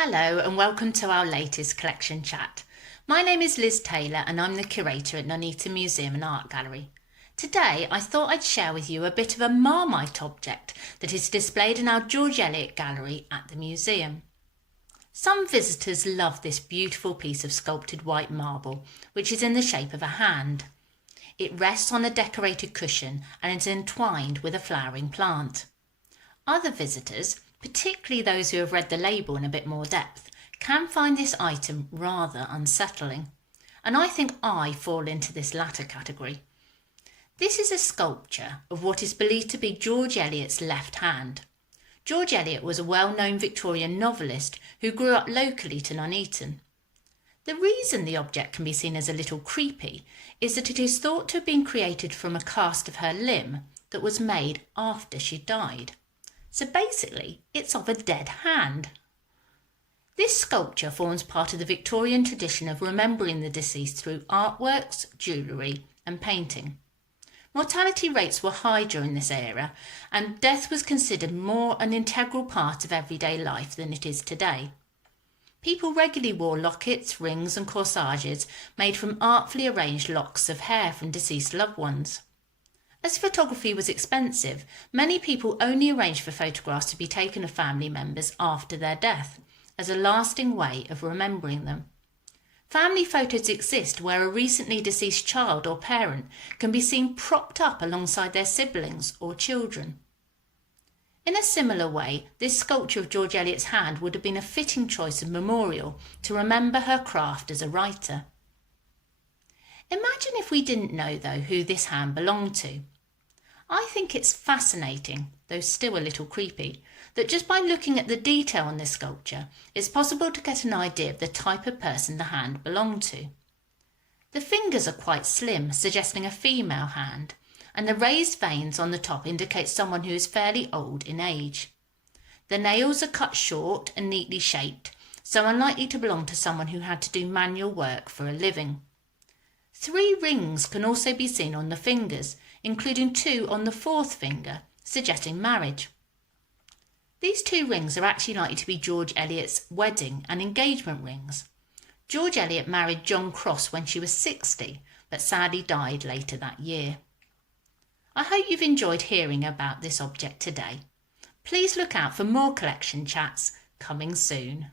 Hello and welcome to our latest collection chat. My name is Liz Taylor and I'm the curator at Nuneaton Museum and Art Gallery. Today I thought I'd share with you a bit of a Marmite object that is displayed in our George Eliot gallery at the museum. Some visitors love this beautiful piece of sculpted white marble, which is in the shape of a hand. It rests on a decorated cushion and is entwined with a flowering plant. Other visitors, particularly those who have read the label in a bit more depth, can find this item rather unsettling, and I think I fall into this latter category. This is a sculpture of what is believed to be George Eliot's left hand. George Eliot was a well-known Victorian novelist who grew up locally to Nuneaton. The reason the object can be seen as a little creepy is that it is thought to have been created from a cast of her limb that was made after she died. So basically, it's of a dead hand. This sculpture forms part of the Victorian tradition of remembering the deceased through artworks, jewellery and painting. Mortality rates were high during this era, and death was considered more an integral part of everyday life than it is today. People regularly wore lockets, rings and corsages made from artfully arranged locks of hair from deceased loved ones. As photography was expensive, many people only arranged for photographs to be taken of family members after their death, as a lasting way of remembering them. Family photos exist where a recently deceased child or parent can be seen propped up alongside their siblings or children. In a similar way, this sculpture of George Eliot's hand would have been a fitting choice of memorial to remember her craft as a writer. Imagine if we didn't know, though, who this hand belonged to. I think it's fascinating, though still a little creepy, that just by looking at the detail on this sculpture, it's possible to get an idea of the type of person the hand belonged to. The fingers are quite slim, suggesting a female hand, and the raised veins on the top indicate someone who is fairly old in age. The nails are cut short and neatly shaped, so unlikely to belong to someone who had to do manual work for a living. 3 rings can also be seen on the fingers, including 2 on the 4th finger, suggesting marriage. These 2 rings are actually likely to be George Eliot's wedding and engagement rings. George Eliot married John Cross when she was 60, but sadly died later that year. I hope you've enjoyed hearing about this object today. Please look out for more collection chats coming soon.